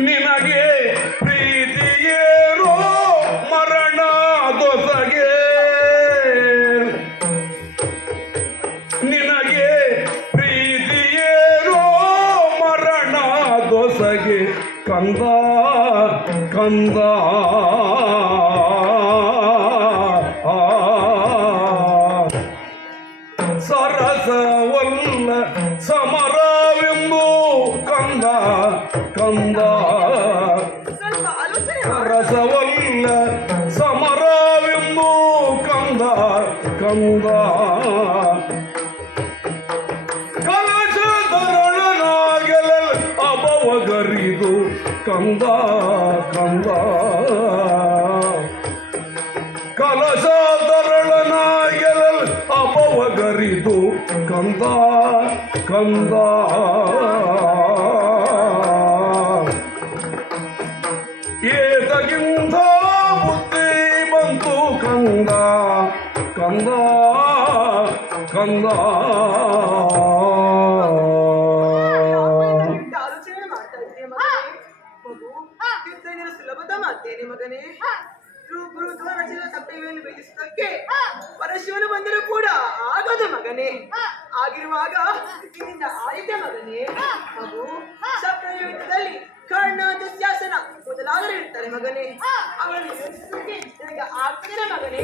ನಿನಗೆ ಪ್ರೀತಿಯೇರೋ ಮರಣ ದೊಸಗೆ. ನಿನಗೆ ಪ್ರೀತಿಯೇರೋ ಮರಣ ದೊಸಗೆ. ಕಂದ ಕಂದ. ಸರಸವಲ್ಲ ಸಮರ ಕಂದ. ರಸವಲ್ಲ ಸಮರವೆಂಬು ಕಂದ ಕಂದ. ಕಲಶ ಧರಣನಾಗಲ ಅಭವಗರಿದು ಕಂದ ಕಂದ. ಕಲಶ ಧರಣನಾಗಲ ಅಭವಗರಿದು ಕಂದ ಕಂದ. ಏತಗಿಂತ ಬುದ್ಧಿ ಬಂತು ಕಂದ ಕಂದ ಕಂದ. ಸುಲಭದ ಮಾತೇನೆ ಮಗನೇ ಗುರು ರಚಿತ ಸಪ್ತವಿಯನ್ನು ಬೇಯಿಸುವುದಕ್ಕೆ ಪರಶಿವನು ಬಂದರೂ ಕೂಡ ಆಗದು ಮಗನೇ ಆಗಿರುವಾಗ ನಿನ್ನಿಂದ ಆಯ್ತೆ ಮಗನೇ ಕರ್ಣ ದುಶ್ಯಾಸನ ಮೊದಲಾದರು ಇರ್ತಾರೆ ಮಗನೇ. ಅವಳು ಆಗ್ತದೆ ಮಗನೇ.